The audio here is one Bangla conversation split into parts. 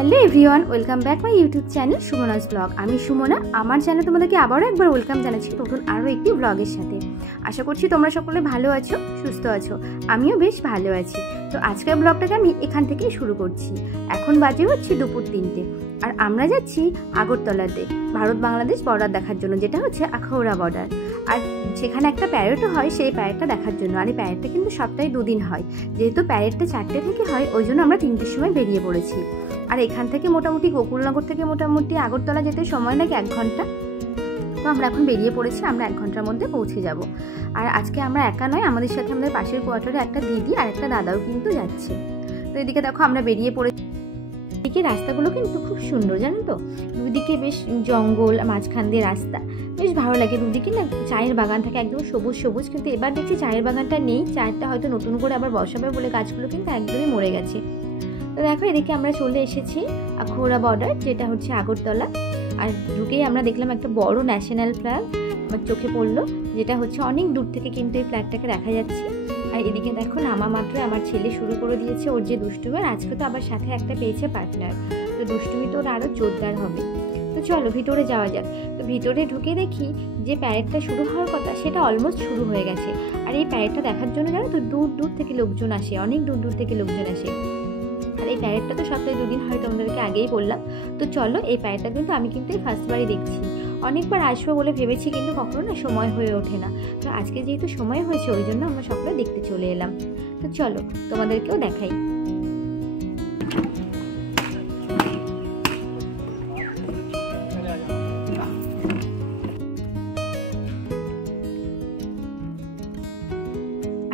Hello everyone, welcome back my YouTube channel Sumana's blog. আমি সুমনা। আমার চ্যানেলে তোমাদেরকে আবারও একবার ওয়েলকাম জানাচ্ছি নতুন আরও একটি ব্লগের সাথে। আশা করছি তোমরা সকলে ভালো আছো, সুস্থ আছো। আমিও বেশ ভালো আছি। তো আজকের ব্লগটাকে আমি এখান থেকেই শুরু করছি। এখন বাজে হচ্ছে দুপুর 3টে, আর আমরা যাচ্ছি আগরতলাতে ভারত বাংলাদেশ বর্ডার দেখার জন্য, যেটা হচ্ছে আখাউড়া বর্ডার। আর সেখানে একটা প্যারেডও হয়, সেই প্যারেডটা দেখার জন্য। আর এই প্যারেডটা কিন্তু সপ্তাহে 2 দিন হয়। যেহেতু প্যারেডটা 4টে থেকে হয়, ওই জন্য আমরা 3টের সময় বেরিয়ে পড়েছি। আর এখান থেকে মোটামুটি গোকুলনগর থেকে মোটামুটি আগরতলা যেতে সময় লাগে 1 ঘন্টা। তো আমরা এখন বেরিয়ে পড়েছি, আমরা 1 ঘন্টার মধ্যে পৌঁছে যাব। আর আজকে আমরা একা নয়, আমাদের সাথে আমাদের পাশের কোয়ার্টারে একটা দিদি আর একটা দাদাও কিন্তু যাচ্ছে। তো এদিকে দেখো আমরা বেরিয়ে পড়েছি। এদিকে রাস্তাগুলো কিন্তু খুব সুন্দর, জানো তো। দুদিকে বেশ জঙ্গল, মাঝখান দিয়ে রাস্তা, বেশ ভালো লাগে। দুদিকে না চায়ের বাগান থাকে, একদম সবুজ সবুজ। কিন্তু এবার দেখছি চায়ের বাগানটা নেই, চায়েরটা হয়তো নতুন করে আবার বসাবে বলে গাছগুলো কিন্তু একদমই মরে গেছে। তো দেখো এদিকে আমরা চলে এসেছি আখাউড়া বর্ডার, যেটা হচ্ছে আগরতলা। আর ঢুকেই আমরা দেখলাম একটা বড় ন্যাশনাল ফ্ল্যাগ আমার চোখে পড়লো, যেটা হচ্ছে অনেক দূর থেকে কিন্তু এই ফ্ল্যাগটাকে দেখা যাচ্ছে। আর এদিকে দেখো নামা মাত্র আমার ছেলে শুরু করে দিয়েছে ওর যে দুষ্টুমি। আর আজকে তো আবার সাথে একটা পেয়েছে পার্টনার, তো দুষ্টুমি তো ওর আরও জোরদার হবে। তো চলো ভিতরে যাওয়া যাক। তো ভিতরে ঢুকে দেখি যে প্যারেডটা শুরু হওয়ার কথা সেটা অলমোস্ট শুরু হয়ে গেছে। আর এই প্যারেডটা দেখার জন্য জানো তো দূর দূর থেকে লোকজন আসে, অনেক দূর দূর থেকে লোকজন আসে। আর এই প্যারেডটা তো সপ্তাহে 2 দিন হয়, তোমাদেরকে আগেই বললাম। তো চলো, এই প্যারেডটা কিন্তু আমি কিন্তু এই ফার্স্টবারই দেখছি। অনেকবার আসবো বলে ভেবেছি, কিন্তু কখনো না সময় হয়ে ওঠে না। তো আজকে যেহেতু সময় হয়েছে, ওই জন্য আমরা সকলে দেখতে চলে এলাম। তো চলো তোমাদেরকেও দেখাই।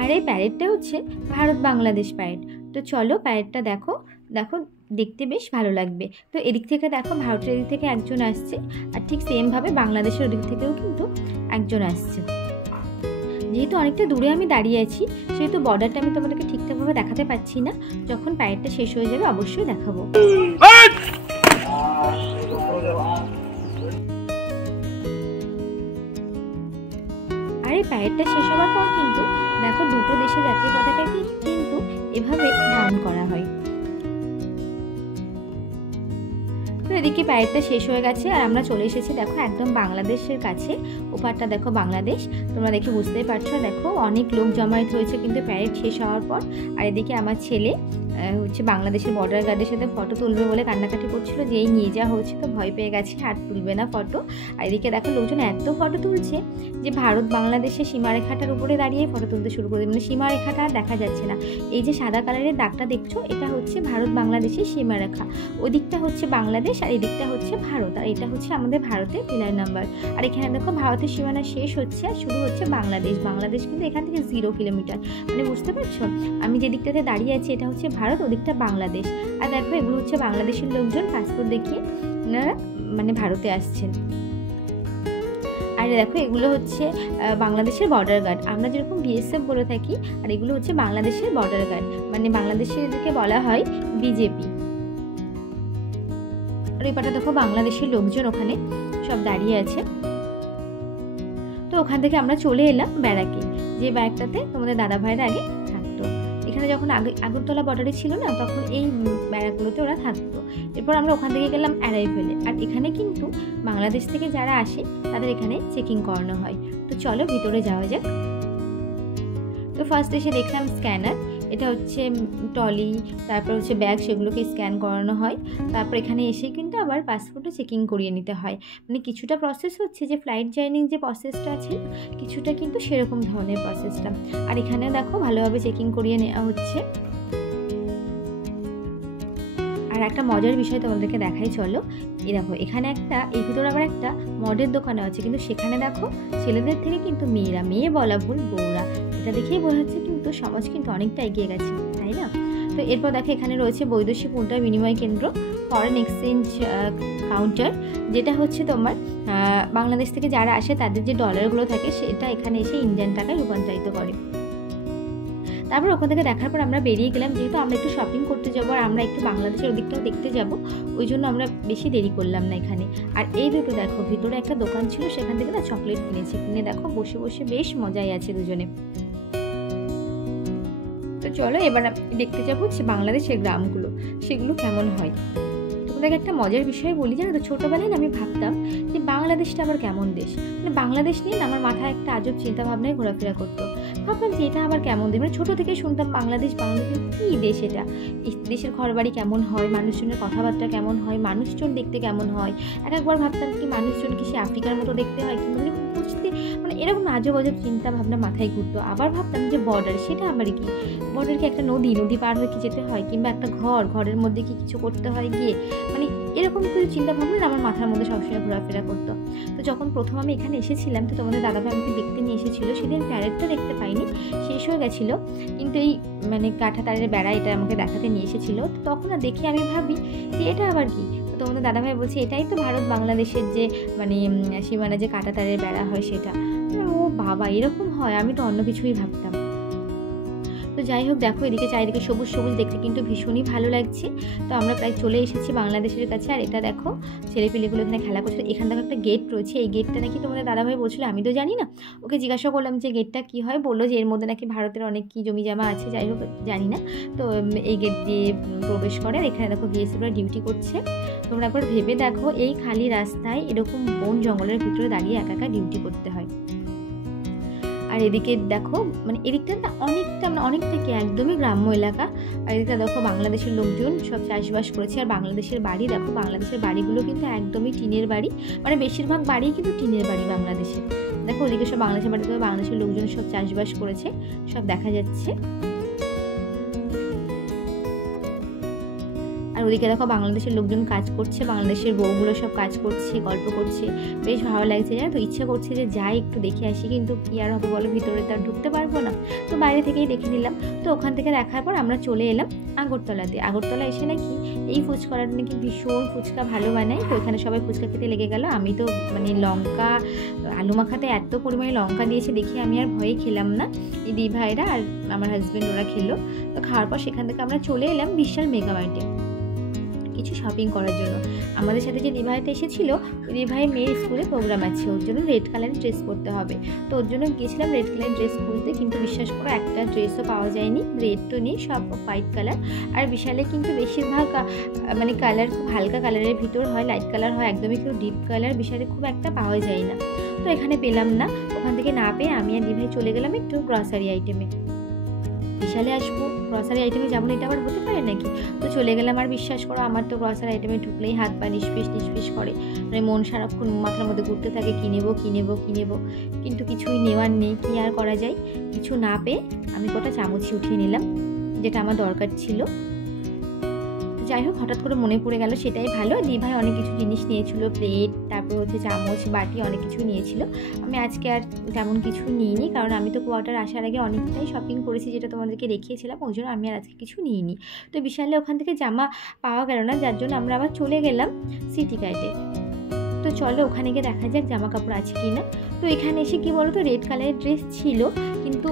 আর এই প্যারেডটা হচ্ছে ভারত বাংলাদেশ প্যারেড। তো চলো প্যারেডটা দেখো দেখো, দেখতে বেশ ভালো লাগবে। তো এদিক থেকে দেখো ভারতের এদিক থেকে একজন আসছে, আর ঠিক সেমভাবে বাংলাদেশের ওদিক থেকেও কিন্তু একজন আসছে। যেহেতু অনেকটা দূরে আমি দাঁড়িয়ে আছি, সেহেতু বর্ডারটা আমি তোমাদেরকে ঠিকঠাকভাবে দেখাতে পারছি না। যখন প্যারেডটা শেষ হয়ে যাবে অবশ্যই দেখাবো। আর এই প্যারেডটা শেষ হওয়ার পর কিন্তু দেখো দুটো দেশের জাতীয় পতাকাকে কিন্তু এভাবে ধারণ করা হয়। তো এদিকে প্যারেডটা শেষ হয়ে গেছে, আর আমরা চলে এসেছি দেখো একদম বাংলাদেশের কাছে। ওপারটা দেখো বাংলাদেশ, তোমরা দেখে বুঝতেই পারছো। দেখো অনেক লোক জমায়েত হয়েছে কিন্তু প্যারেড শেষ হওয়ার পর। আর এদিকে আমার ছেলে হচ্ছে বাংলাদেশের বর্ডার গার্ডের সাথে ফটো তুলবে বলে কান্নাকাটি করছিল, যেই নিয়ে যাওয়া হচ্ছে তো ভয় পেয়ে গেছে, আর তুলবে না ফটো। আর এদিকে দেখো লোকজন এত ফটো তুলছে যে ভারত বাংলাদেশের সীমারেখাটার উপরে দাঁড়িয়ে ফটো তুলতে শুরু করে, মানে সীমারেখাটা আর দেখা যাচ্ছে না। এই যে সাদা কালারের দাগটা দেখছো, এটা হচ্ছে ভারত বাংলাদেশের সীমারেখা। ওদিকটা হচ্ছে বাংলাদেশ আর এদিকটা হচ্ছে ভারত, আর এটা হচ্ছে আমাদের ভারতের পিলার নাম্বার। আর এখানে দেখো ভারতের সীমানা শেষ হচ্ছে আর শুরু হচ্ছে বাংলাদেশ। বাংলাদেশ কিন্তু এখান থেকে 0 কিলোমিটার, মানে বুঝতে পারছো। আমি যে দিকটাতে দাঁড়িয়ে আছি এটা হচ্ছে ভারত, ওদিকটা বাংলাদেশ। আর দেখো এগুলো হচ্ছে বাংলাদেশের লোকজন, পাসপোর্ট দেখিয়ে ওনারা মানে ভারতে আসছেন। আর দেখো এগুলো হচ্ছে বাংলাদেশের বর্ডার গার্ড, আমরা যেরকম বিএসএফ বলে থাকি, আর এগুলো হচ্ছে বাংলাদেশের বর্ডার গার্ড, মানে বাংলাদেশের এদিকে বলা হয় বিজেপি। আর এপাটা দেখো বাংলাদেশের লোকজন ওখানে সব দাঁড়িয়ে আছে। তো ওখান থেকে আমরা চলে এলাম ব্যারাকে, যে ব্যারাকটাতে তোমাদের দাদা ভাইয়ের আগে থাকতো। এখানে যখন আগরতলা বর্ডারে ছিল না, তখন এই ব্যারাকগুলোতে ওরা থাকতো। এরপর আমরা ওখান থেকে গেলাম অ্যারাইভেলে। আর এখানে কিন্তু বাংলাদেশ থেকে যারা আসে তাদের এখানে চেকিং করানো হয়। তো চলো ভিতরে যাওয়া যাক। তো ফার্স্ট এসে দেখলাম স্ক্যানার, এটা হচ্ছে টলি, তারপর হচ্ছে ব্যাগ, সেগুলোকে স্ক্যান করানো হয়। তারপর এখানে এসে কিন্তু আবার পাসপোর্টও চেকিং করিয়ে নিতে হয়। মানে কিছুটা প্রসেস হচ্ছে যে ফ্লাইট জার্নিং যে প্রসেসটা আছে, কিছুটা কিন্তু সেরকম ধরনের প্রসেসটা। আর এখানে দেখো ভালোভাবে চেকিং করিয়ে নেওয়া হচ্ছে। আর একটা মজার বিষয় তোমাদেরকে দেখাই, চলো। এই দেখো এখানে একটা, এই ভিতরে আবার একটা মদের দোকানও আছে, কিন্তু সেখানে দেখো ছেলেদের থেকে কিন্তু মেয়েরা, মেয়ে বলা ভুল, বউরা। এটা দেখেই বোঝা যাচ্ছে কিন্তু সমাজ কিন্তু অনেকটা এগিয়ে গেছে, তাই না? তো এরপর দেখো এখানে রয়েছে বৈদেশিক মুদ্রা বিনিময় কেন্দ্র, ফরেন এক্সচেঞ্জ কাউন্টার, যেটা হচ্ছে তোমার বাংলাদেশ থেকে যারা আসে তাদের যে ডলারগুলো থাকে সেটা এখানে এসে ইন্ডিয়ান টাকায় রূপান্তরিত করে। তারপর ওখান থেকে দেখার পর আমরা বেরিয়ে গেলাম, যেহেতু আমরা একটু শপিং করতে যাবো আর আমরা একটু বাংলাদেশের ওদিকটাও দেখতে যাব, ওই জন্য আমরা বেশি দেরি করলাম না এখানে। আর এই দুটো দেখো ভিতরে একটা দোকান ছিল, সেখান থেকে না চকলেট কিনেছি, কিনে দেখো বসে বসে বেশ মজাই আছে দুজনে। তো চলো এবার দেখতে যাবো হচ্ছে বাংলাদেশের গ্রামগুলো, সেগুলো কেমন হয়। তোমাদেরকে একটা মজার বিষয় বলি, জানো তো, ছোটোবেলায় আমি ভাবতাম যে বাংলাদেশটা আবার কেমন দেশ, মানে বাংলাদেশ নিয়ে আমার মাথায় একটা আজব চিন্তাভাবনায় ঘোরাফেরা করতো। ভাবতাম যে এটা আবার কেমন দেশ, মানে ছোটো থেকে শুনতাম বাংলাদেশ, বাংলাদেশের কী দেশ এটা, এই দেশের ঘরবাড়ি কেমন হয়, মানুষজনের কথাবার্তা কেমন হয়, মানুষজন দেখতে কেমন হয়। একবার ভাবতাম কি মানুষজন কি সে আফ্রিকার মতো দেখতে হয়, কি মানে বুঝতে, মানে এরকম আজব আজব চিন্তা ভাবনা মাথায় ঘুরতো। আবার ভাবতাম যে বর্ডার, সেটা আবার কি, বর্ডার কি একটা নদী পার হয়ে কি যেতে হয়, কিংবা একটা ঘরের মধ্যে কি কিছু করতে হয় গিয়ে, মানে এরকম কিছু চিন্তা ভাবনা আমার মাথার মধ্যে সবসময় ঘোরাফেরা করতো। তো যখন প্রথম আমি এখানে এসেছিলাম, তো তোমাদের দাদাভাই আমাকে দেখতে নিয়ে এসেছিলো, সেদিন প্যারেডটা দেখতে পাইনি, শেষ হয়ে গেছিলো, কিন্তু এই মানে কাঁঠা তারের বেড়া এটা আমাকে দেখাতে নিয়ে এসেছিলো। তো তখন আর দেখে আমি ভাবি যে এটা আবার কি। তো তোমাদের দাদাভাই বলছে এটাই তো ভারত বাংলাদেশের যে মানে সীমানা যে কাঁটা তারের বেড়া হয় সেটা। ও বাবা, এরকম হয়, আমি তো অন্য কিছুই ভাবতাম। তো যাই হোক, দেখো এদিকে চারিদিকে সবুজ সবুজ, দেখতে কিন্তু ভীষণই ভালো লাগছে। তো আমরা প্রায় চলে এসেছি বাংলাদেশের কাছে। আর এটা দেখো ছেলেপিলেগুলো এখানে খেলা করছে। এখান থেকে একটা গেট রয়েছে, এই গেটটা নাকি তোমাদের দাদাভাই বলছিল, আমি তো জানি না, ওকে জিজ্ঞাসা করলাম যে গেটটা কী হয়, বললো যে এর মধ্যে নাকি ভারতের অনেক কি জমি জমা আছে, যাই হোক জানি না। তো এই গেট দিয়ে প্রবেশ করে। আর এখানে দেখো বিএসএফরা ডিউটি করছে। তোমরা একবার ভেবে দেখো, এই খালি রাস্তায় এরকম বন জঙ্গলের ভিতরে দাঁড়িয়ে একা একা ডিউটি করতে হয়। আর এদিকে দেখো, মানে এদিকটা না অনেকটা কি একদমই গ্রাম্য এলাকা। আর এদিকটা দেখো বাংলাদেশের লোকজন সব চাষবাস করেছে। আর বাংলাদেশের বাড়ি দেখো, বাংলাদেশের বাড়িগুলো কিন্তু একদমই টিনের বাড়ি, মানে বেশিরভাগ বাড়ি কিন্তু টিনের বাড়ি বাংলাদেশে। দেখো ওদিকে সব বাংলাদেশের বাড়িতে বাংলাদেশের লোকজন সব চাষবাস করেছে, সব দেখা যাচ্ছে। আর ওদিকে দেখো বাংলাদেশের লোকজন কাজ করছে, বাংলাদেশের বউগুলো সব কাজ করছে, গল্প করছে, বেশ ভালো লাগছে। জানো তো, ইচ্ছা করছে যে যাই একটু দেখে আসি, কিন্তু কি আর হবে বলো, ভিতরে তো আর ঢুকতে পারবো না। তো বাইরে থেকেই দেখে নিলাম। তো ওখান থেকে দেখার পর আমরা চলে এলাম আগরতলাতে। আগরতলা এসে নাকি এই ফুচকাটা নাকি ভীষণ ফুচকা ভালো বানায়। তো এখানে সবাই ফুচকা খেতে লেগে গেল। আমি তো মানে লঙ্কা আলু মাখাতে এত পরিমাণে লঙ্কা দিয়েছে দেখি আমি আর ভয়ে খেলাম না। এই দি ভাইরা আর আমার হাজব্যান্ড ওরা খেলো। তো খাওয়ার পর সেখান থেকে আমরা চলে এলাম বিশাল মেগামার্টে কিছু শপিং করার জন্য। আমাদের সাথে যে দিভাইটা এসেছিল, ওই দিভাইয়ের মেয়ের স্কুলে প্রোগ্রাম আছে, ওর জন্য রেড কালারের ড্রেস পরতে হবে। তো ওর জন্য গিয়েছিলাম রেড কালারের ড্রেস খুঁজতে, কিন্তু বিশ্বাস করো একটা ড্রেসও পাওয়া যায়নি। রেড তো নেই, সব হোয়াইট কালার। আর বিশালে কিন্তু বেশিরভাগ মানে কালার খুব হালকা কালারের ভিতর হয়, লাইট কালার হয়, একদমই কিন্তু ডিপ কালার বিশালে খুব একটা পাওয়া যায় না। তো এখানে পেলাম না, ওখান থেকে না পেয়ে আমি আর দিভাই চলে গেলাম একটু গ্রসারি আইটেমে। বিশালে আসবো, গ্রসারি আইটেমে যাবো না, এটা আবার হতে পারে নাকি। তো চলে গেলাম। আর বিশ্বাস করো, আমার তো গ্রসারি আইটেমে ঢুকলেই হাত পা নিষ্পিস করে, মানে মন সারাক্ষণ মাথার মধ্যে ঘুরতে থাকে, কিনেবো, কিন্তু কিছুই নেওয়ার নেই। কি আর করা যায়, কিছু না পেয়ে আমি কটা চামচি উঠিয়ে নিলাম, যেটা আমার দরকার ছিল। যাই হোক, হঠাৎ করে মনে পড়ে গেল, সেটাই ভালো। দিভাই অনেক কিছু জিনিস নিয়েছিল, প্লেট, তারপর হচ্ছে চামচ, বাটি, অনেক কিছু নিয়েছিল। আমি আজকে আর তেমন কিছু নিইনি, কারণ আমি তো কোয়ার্টার আসার আগে অনেকটাই শপিং করেছি, যেটা তোমাদেরকে দেখিয়েছিলাম, ওই জন্য আমি আর আজকে কিছু নিইনি। তো বিশালে ওখান থেকে জামা পাওয়া গেল না, যার জন্য আমরা আবার চলে গেলাম সিটি কার্টে। তো চলো ওখানে গিয়ে দেখা যাক জামা কাপড় আছে কি না। তো এখানে এসে কি বলো তো, রেড কালারের ড্রেস ছিল, কিন্তু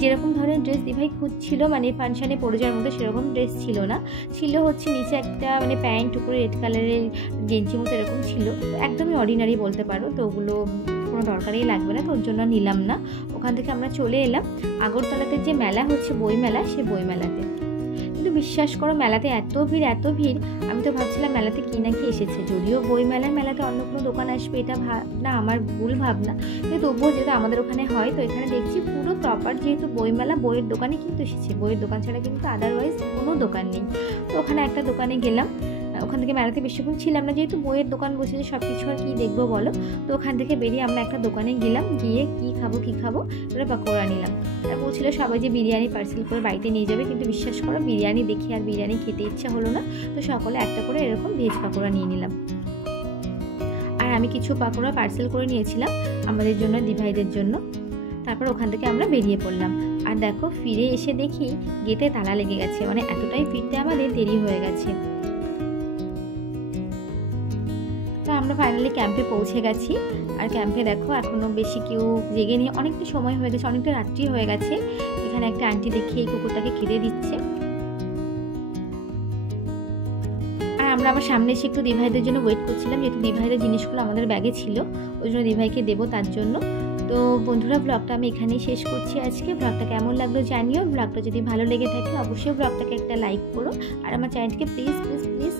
যেরকম ধরনের ড্রেস দিভাই খুঁজছিল, মানে ফাংশানে পরে যাওয়ার মতো সেরকম ড্রেস ছিল না। ছিল হচ্ছে নিচে একটা মানে প্যান্ট, উপরে রেড কালারের গেঞ্জি মতো এরকম ছিল, একদমই অর্ডিনারি বলতে পারো। তো ওগুলো কোনো দরকারই লাগবে না, তো ওর জন্য নিলাম না। ওখান থেকে আমরা চলে এলাম আগরতলাতে যে মেলা হচ্ছে, বই মেলা, সে বই মেলাতে। কিন্তু বিশ্বাস করো, মেলাতে এত ভিড়, আমি তো ভাবছিলাম মেলাতে কি না কি এসেছে। যদিও বই মেলাতে অন্য কোনো দোকান আসবে, এটা ভাবনা আমার ভুল ভাবনা, কিন্তু তবুও যেহেতু আমাদের ওখানে হয়, তো এখানে দেখছি পুরো প্রপার যেহেতু বই মেলা, বইয়ের দোকানে কিন্তু এসেছে। বইয়ের দোকান ছাড়া কিন্তু আদারওয়াইজ কোনো দোকান নেই। তো ওখানে একটা দোকানে গেলাম। ওখান থেকে মেলাতে বেশিক্ষণ ছিলাম না, যেহেতু বইয়ের দোকান বসেছে, সব কিছু আর কী দেখবো বলো। তো ওখান থেকে বেরিয়ে আমরা একটা দোকানে গেলাম, গিয়ে কি খাবো ওরা পকোড়া নিলাম। আর বলছিল সবাই যে বিরিয়ানি পার্সেল করে বাড়িতে নিয়ে যাবে, কিন্তু বিশ্বাস করো বিরিয়ানি দেখে আর বিরিয়ানি খেতে ইচ্ছা হলো না। তো সকলে একটা করে এরকম ভেজ পকোড়া নিয়ে নিলাম। আর আমি কিছু পকোড়া পার্সেল করে নিয়েছিলাম আমাদের জন্য, দিভাইদের জন্য। তারপর ওখান থেকে আমরা বেরিয়ে পড়লাম। আর দেখো ফিরে এসে দেখি গেটে তালা লেগে গেছে, মানে এতটাই ফিরতে আমাদের দেরি হয়ে গেছে। তো আমরা ফাইনালি ক্যাম্পে পৌঁছে গেছি। আর ক্যাম্পে দেখো এখনও বেশি কেউ জেগে নেই, অনেকটা সময় হয়ে গেছে, অনেকটা রাত্রি হয়ে গেছে। এখানে একটা আন্টি দেখি এই কুকুরটাকে খেতে দিচ্ছে। আর আমরা আবার সামনে এসে একটু দিভাইদের জন্য ওয়েট করছিলাম, যেহেতু দিভাইদের জিনিসগুলো আমাদের ব্যাগে ছিল, ওই জন্য দিভাইকে দেবো তার জন্য। তো বন্ধুরা, ব্লগটা আমি এখানেই শেষ করছি আজকে। ব্লগটা কেমন লাগলো জানিও। ব্লগটা যদি ভালো লেগে থাকে অবশ্যই ব্লগটাকে একটা লাইক করো, আর আমার চ্যানেলটিকে প্লিজ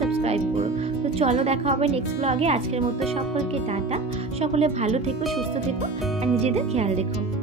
সাবস্ক্রাইব করো। তো চলো দেখা হবে নেক্সট ব্লগে। আজকের মতো সকলকে টাটা। সকলে ভালো থেকো, সুস্থ থেকো আর নিজেদের খেয়াল রেখো।